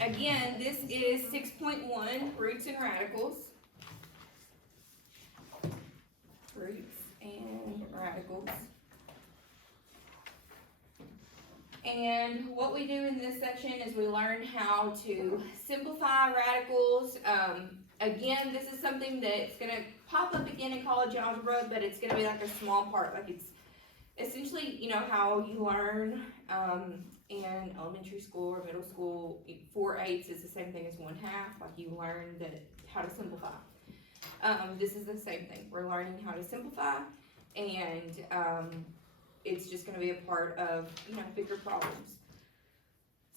Again, this is 6.1, roots and radicals. Roots and radicals. And what we do in this section is we learn how to simplify radicals. Again, this is something that's gonna pop up again in college algebra, but it's gonna be like a small part. Like it's essentially, you know, how you learn in elementary school or middle school. 4/8 is the same thing as 1/2. Like you learn how to simplify. This is the same thing. We're learning how to simplify, and it's just going to be a part of, you know, bigger problems.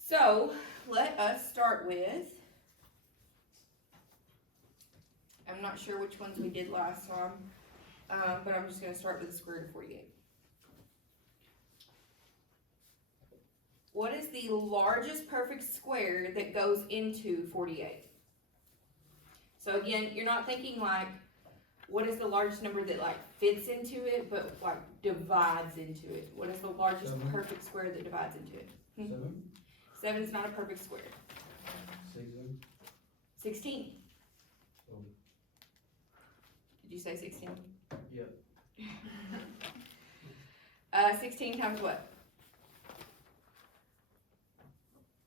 So let us start with, I'm not sure which ones we did last time, but I'm just going to start with the square root of 48. What is the largest perfect square that goes into 48? So again, you're not thinking like, what is the largest number that like fits into it, but like divides into it? What is the largest perfect square that divides into it? 7. 7 is not a perfect square. 16. Oh. Did you say 16? Yep. 16 times what?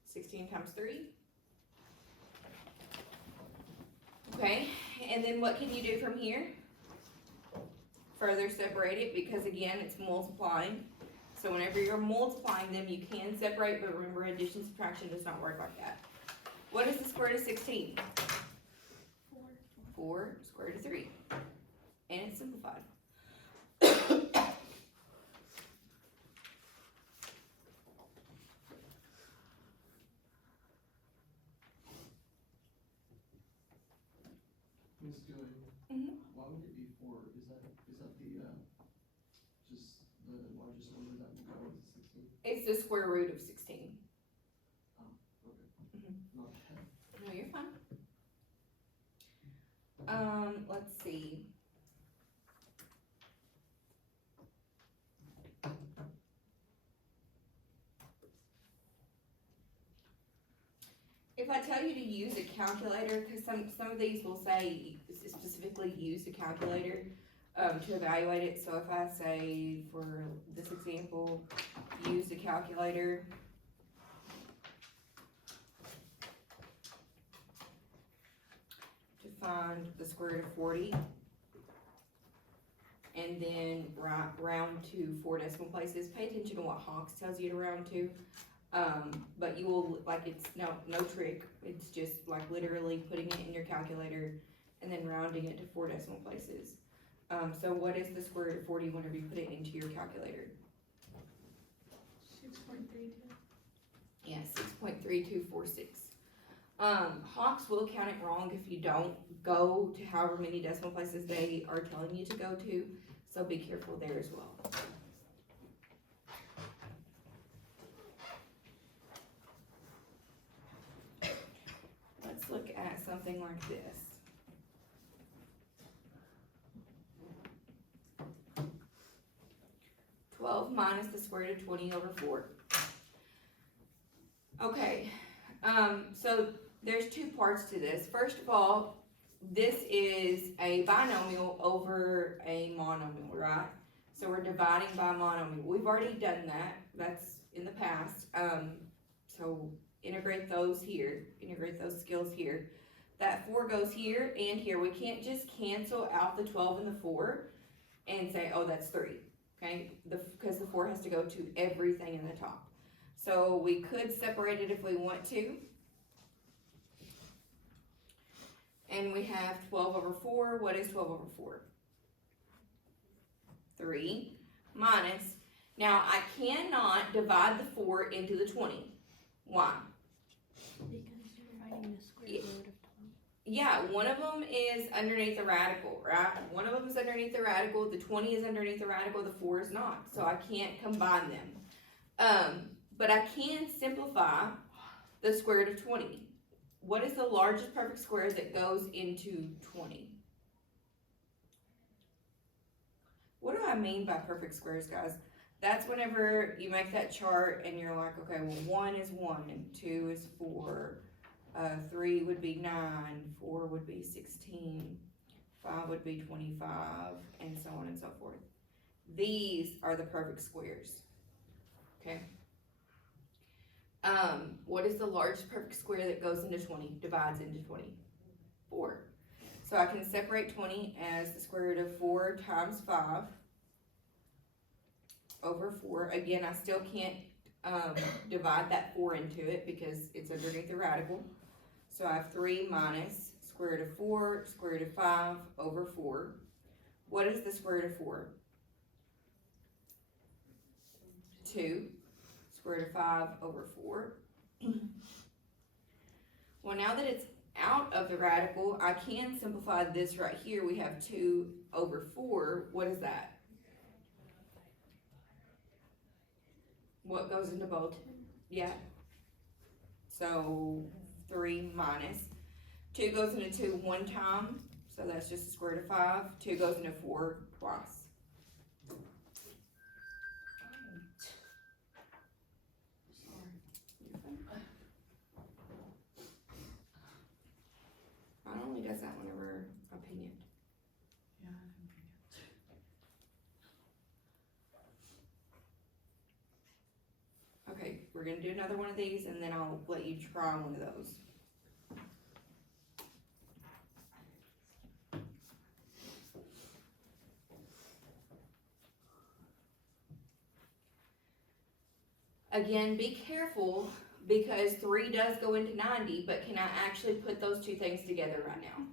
16 times 3. Okay, and then what can you do from here? Further separate it, because again, it's multiplying. So whenever you're multiplying them, you can separate, but remember, addition, subtraction does not work like that. What is the square root of 16? 4 square root of 3. And it's simplified. Miss Joy, Mhm. why would it be 4? Is that the just the largest number that would go with 16? It's the square root of 16. Oh, okay. Mhm. Not bad. No, you're fine. Let's see. If I tell you to use a calculator, because some of these will say specifically use a calculator to evaluate it. So if I say for this example, use the calculator. To find the square root of 40. And then round to 4 decimal places. Pay attention to what Hawks tells you to round to. But you will, like, it's no trick. It's just like literally putting it in your calculator and then rounding it to 4 decimal places. So what is the square root of 40 whenever you put it into your calculator? 6.32. Yeah, 6.3246. Hawks will count it wrong if you don't go to however many decimal places they are telling you to go to. So be careful there as well. Let's look at something like this. (12) minus the square root of 20 over 4. Okay, so there's 2 parts to this. First of all, this is a binomial over a monomial, right? So we're dividing by monomial. We've already done that. That's in the past. So integrate those here. Integrate those skills here. That 4 goes here and here. We can't just cancel out the 12 and the 4 and say, oh, that's 3. Okay? Because the 4 has to go to everything in the top. So we could separate it if we want to. And we have 12 over 4. What is 12 over 4? 3 minus. Now, I cannot divide the 4 into the 20. Why? Because you're writing the square root of 20. Yeah, one of them is underneath the radical, right? One of them is underneath the radical. The 20 is underneath the radical. The 4 is not. So I can't combine them. But I can simplify the square root of 20. What is the largest perfect square that goes into 20? What do I mean by perfect squares, guys? that's whenever you make that chart and you're like, okay, well, 1 is 1, and 2 is 4, 3 would be 9, 4 would be 16, 5 would be 25, and so on and so forth. These are the perfect squares, okay? What is the largest perfect square that goes into 20, divides into 20? 4. So I can separate 20 as the square root of 4 times 5 over 4. Again, I still can't divide that 4 into it because it's underneath the radical. So I have 3 minus square root of 4, square root of 5 over 4. What is the square root of 4? 2. Square root of 5 over 4. Well, now that it's out of the radical, I can simplify this right here. We have 2 over 4. What is that? What goes into both? Yeah. So 3 minus. 2 goes into 2 one time, so that's just the square root of 5. 2 goes into 4 twice. Not only does that whenever opinion. Yeah. Okay, we're gonna do another one of these and then I'll let you try one of those. Again, be careful because 3 does go into 90, but can I actually put those two things together right now?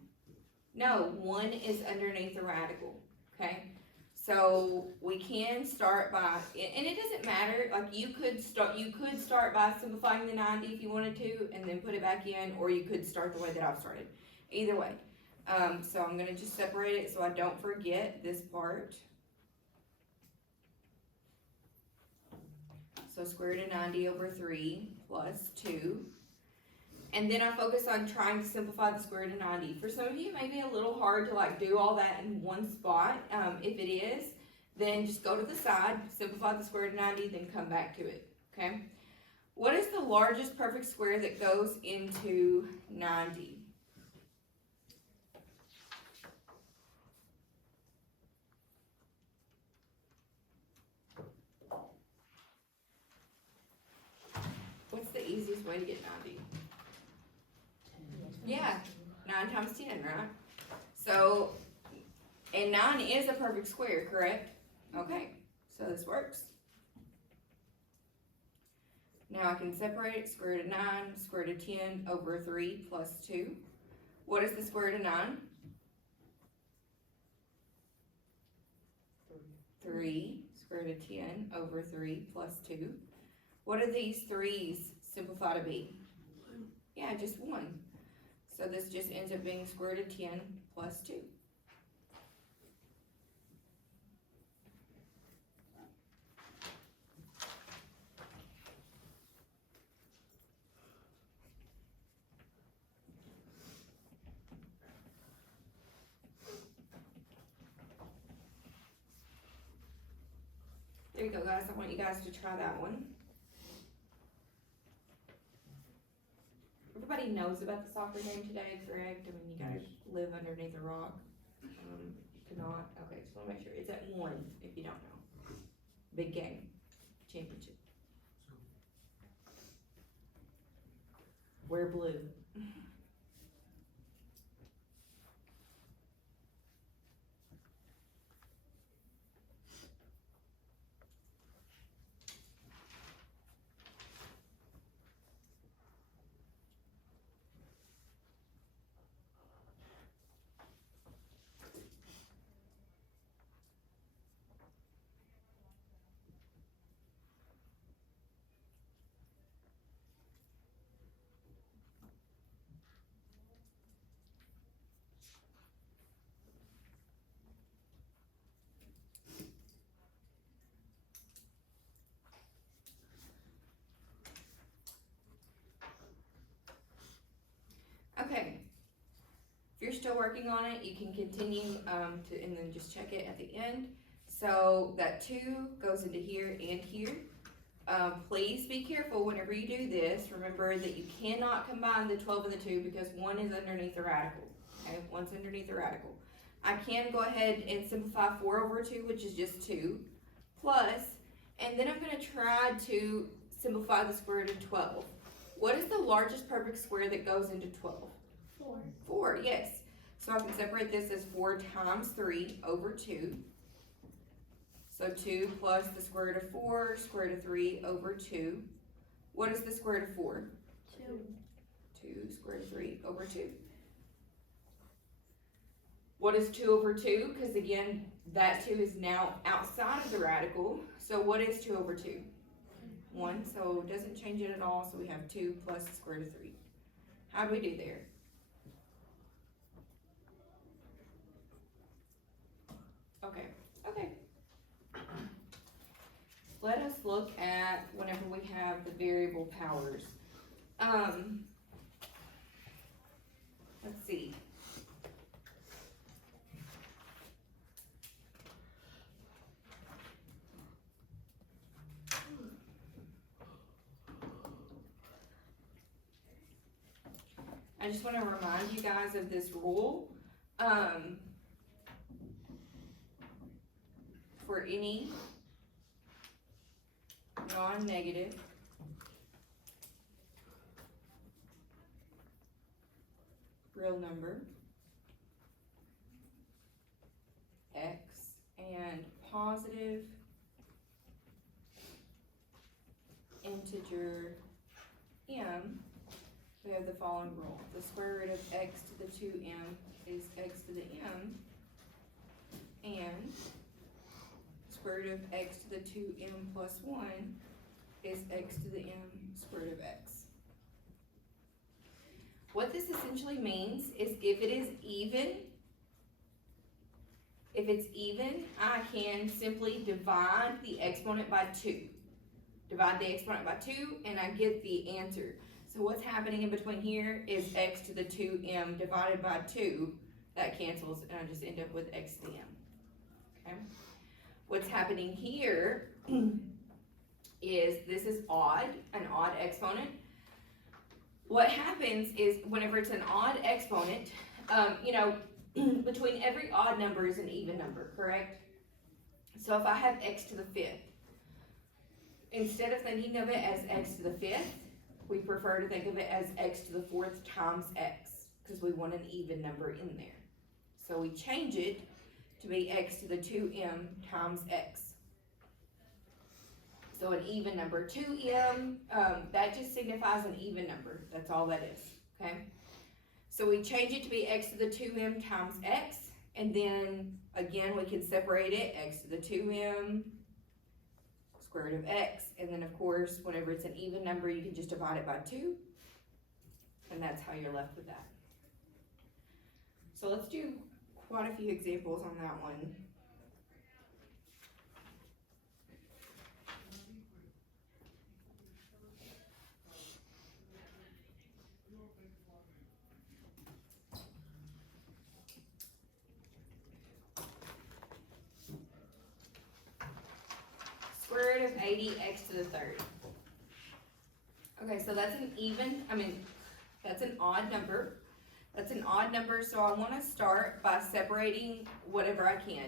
No, 1 is underneath the radical, okay? So we can start by, and it doesn't matter, like you could start by simplifying the 90 if you wanted to, and then put it back in, or you could start the way that I've started. Either way. So I'm gonna just separate it so I don't forget this part. So square root of 90 over 3 plus 2. And then I focus on trying to simplify the square root of 90. For some of you, it may be a little hard to like do all that in one spot. If it is, then just go to the side, simplify the square root of 90, then come back to it, okay? What is the largest perfect square that goes into 90? What's the easiest way to get 90? Yeah, 9 times 10, right? So, and 9 is a perfect square, correct? Okay, so this works. Now I can separate it, square root of 9, square root of 10 over 3 plus 2. What is the square root of 9? 3, square root of 10 over 3 plus 2. What do these 3's simplify to be? Yeah, just 1. So this just ends up being square root of 10 plus 2. There you go, guys. I want you guys to try that one. Everybody knows about the soccer game today, correct? I mean, you gotta live underneath a rock. You cannot. Okay, just wanna make sure. It's at 1, if you don't know. Big game. Championship. Wear blue. Okay, if you're still working on it, you can continue and then just check it at the end. So that 2 goes into here and here. Please be careful whenever you do this. Remember that you cannot combine the 12 and the 2 because 1 is underneath the radical. Okay, 1's underneath the radical. I can go ahead and simplify 4 over 2, which is just 2, plus, and then I'm going to try to simplify the square root of 12. What is the largest perfect square that goes into 12? 4. 4, yes. So I can separate this as 4 times 3 over 2. So 2 plus the square root of 4, square root of 3 over 2. What is the square root of 4? 2. 2 square root of 3 over 2. What is 2 over 2? Because again, that 2 is now outside of the radical. So what is 2 over 2? 1. So it doesn't change it at all. So we have 2 plus the square root of 3. How do we do there? Okay. Okay. Let us look at whenever we have the variable powers. Let's see. I just want to remind you guys of this rule. For any non-negative real number, x, and positive integer m, we have the following rule. The square root of x to the 2m is x to the m, and square root of x to the 2m plus 1 is x to the m square root of x. What this essentially means is if it is even, I can simply divide the exponent by 2. Divide the exponent by 2 and I get the answer. So what's happening in between here is x to the 2m divided by 2. That cancels and I just end up with x to the m. Okay? What's happening here is this is odd, an odd exponent. What happens is whenever it's an odd exponent, between every odd number is an even number, correct? So if I have x to the 5th, instead of thinking of it as x to the 5th, we prefer to think of it as x to the 4th times x, because we want an even number in there. So we change it to be x to the 2m times x. So an even number, 2m, that just signifies an even number. That's all that is, okay? So we change it to be x to the 2m times x, and then again we can separate it, x to the 2m, square root of x, and then of course whenever it's an even number you can just divide it by 2, and that's how you're left with that. So let's do quite a few examples on that one. Square root of 80 x to the 3rd. Okay, so that's that's an odd number. That's an odd number, so I want to start by separating whatever I can.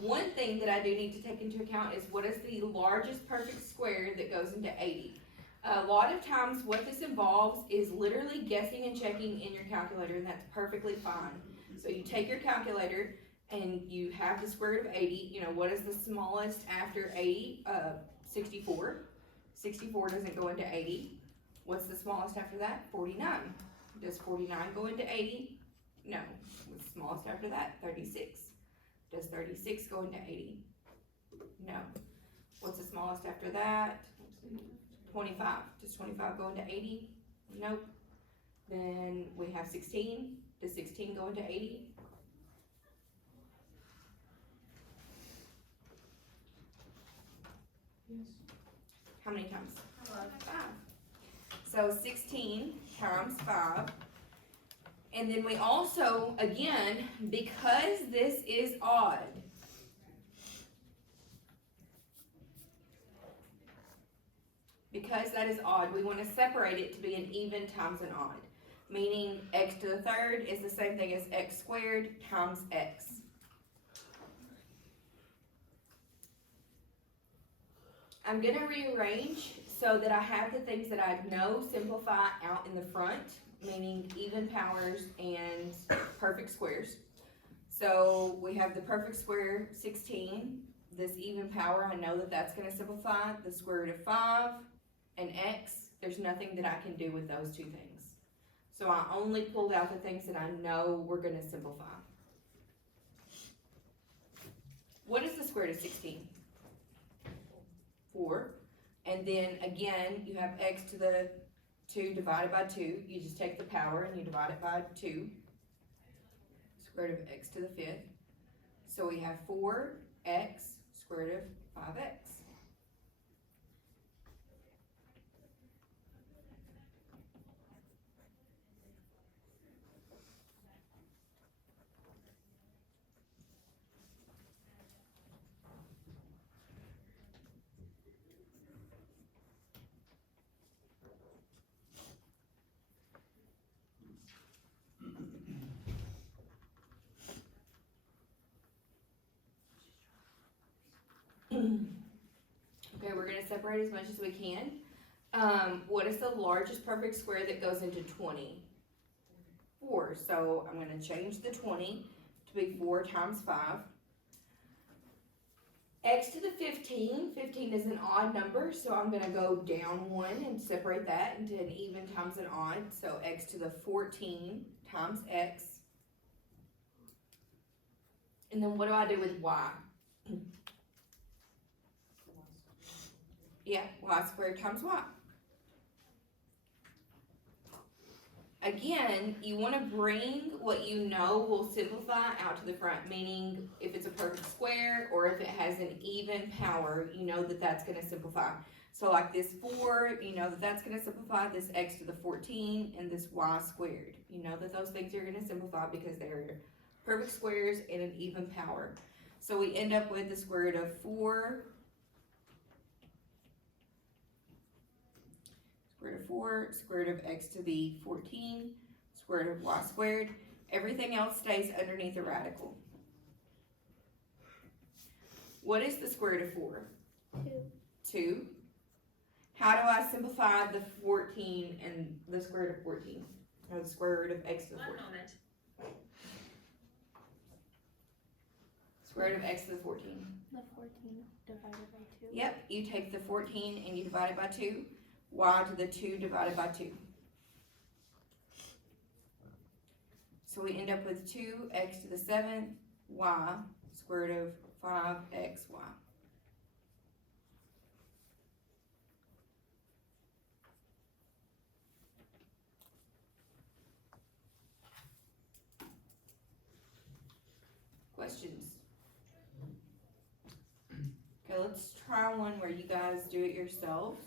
One thing that I do need to take into account is what is the largest perfect square that goes into 80. A lot of times what this involves is literally guessing and checking in your calculator, and that's perfectly fine. So you take your calculator and you have the square root of 80. What is the smallest after 80? 64. 64 doesn't go into 80. What's the smallest after that? 49. Does 49 go into 80? No. What's the smallest after that? 36. Does 36 go into 80? No. What's the smallest after that? 25. Does 25 go into 80? Nope. Then we have 16. Does 16 go into 80? Yes. How many times? 5. So 16 times 5. And then we also, again, because this is odd, because that is odd, we wanna separate it to be an even times an odd. Meaning x to the third is the same thing as x squared times x. I'm gonna rearrange so that I have the things that I know simplify out in the front, meaning even powers and perfect squares. So we have the perfect square 16, this even power, I know that that's gonna simplify, the square root of 5 and x, there's nothing that I can do with those two things. So I only pulled out the things that I know we're gonna simplify. What is the square root of 16? 4. And then again, you have x to the 2 divided by 2. You just take the power and you divide it by 2. Square root of x to the 5th. So we have 4x square root of 5x. Okay, we're gonna separate as much as we can. What is the largest perfect square that goes into 20? 4, so I'm gonna change the 20 to be 4 times 5. X to the 15, 15 is an odd number, so I'm gonna go down 1 and separate that into an even times an odd, so x to the 14 times x. And then what do I do with y? Yeah, y squared times y. Again, you want to bring what you know will simplify out to the front, meaning if it's a perfect square or if it has an even power, you know that that's going to simplify. So like this 4, you know that that's going to simplify, this x to the 14 and this y squared. You know that those things are going to simplify because they're perfect squares and an even power. So we end up with the square root of 4 square root of 4, square root of x to the 14, square root of y squared. Everything else stays underneath the radical. What is the square root of 4? 2. How do I simplify the 14 and the square root of 14? Or the square root of x to the 14? 1 moment. Square root of x to the 14. The 14 divided by 2. Yep, you take the 14 and you divide it by 2. Y to the 2 divided by 2. So we end up with 2x to the 7th, y, square root of 5xy. Questions? Okay, let's try one where you guys do it yourselves.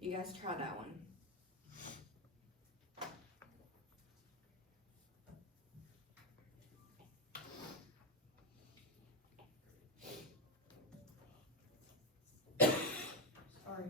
You guys try that one. Sorry.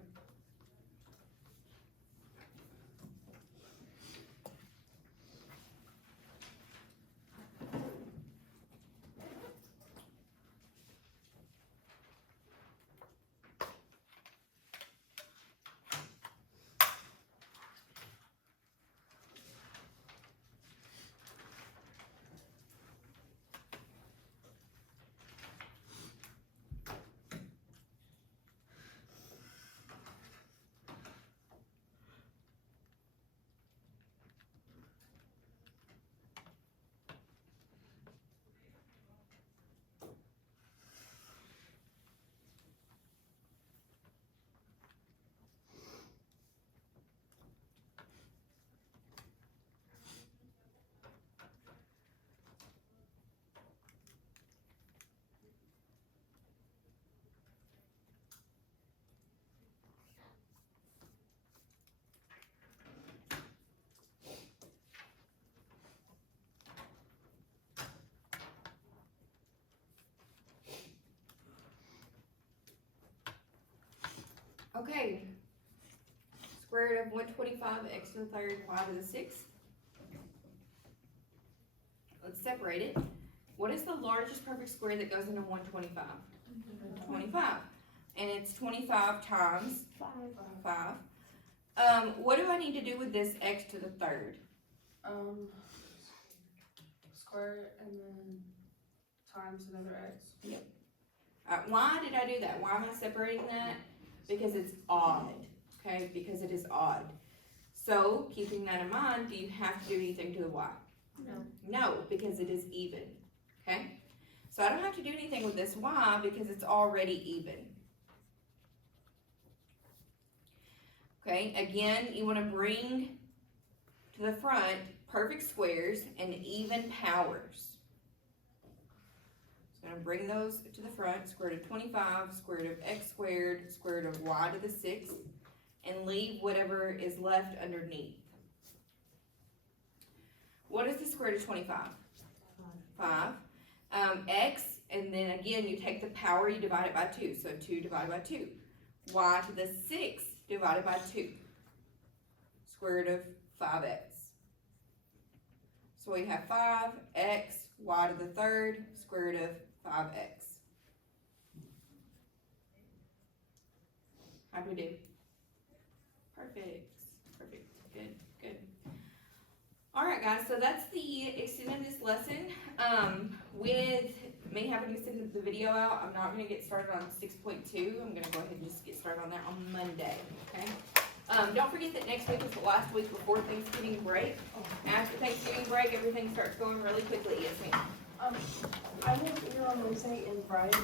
Okay. Square root of 125 x to the third, y to the sixth. Let's separate it. What is the largest perfect square that goes into 125? 25. And it's 25 times 5. What do I need to do with this x to the third? Square it and then times another x. Why did I do that? Why am I separating that? Because it's odd, okay? Because it is odd. So, keeping that in mind, do you have to do anything to the y? No. No, because it is even, okay? So I don't have to do anything with this y because it's already even. Okay, again, you wanna bring to the front perfect squares and even powers. So I'm gonna bring those to the front, square root of 25, square root of x squared, square root of y to the sixth, and leave whatever is left underneath. What is the square root of 25? 5. X, and then again, you take the power, you divide it by 2, so 2 divided by 2. Y to the sixth divided by 2. Square root of 5x. So we have 5x, y to the third, square root of 5x. How'd we do? Perfect. Perfect. Good, good. Alright guys, so that's the extent of this lesson. With me having to send the video out, I'm not gonna get started on 6.2. I'm gonna go ahead and just get started on that on Monday, okay? Don't forget that next week is the last week before Thanksgiving break. After Thanksgiving break, everything starts going really quickly, yes ma'am. I will be here on Wednesday and Friday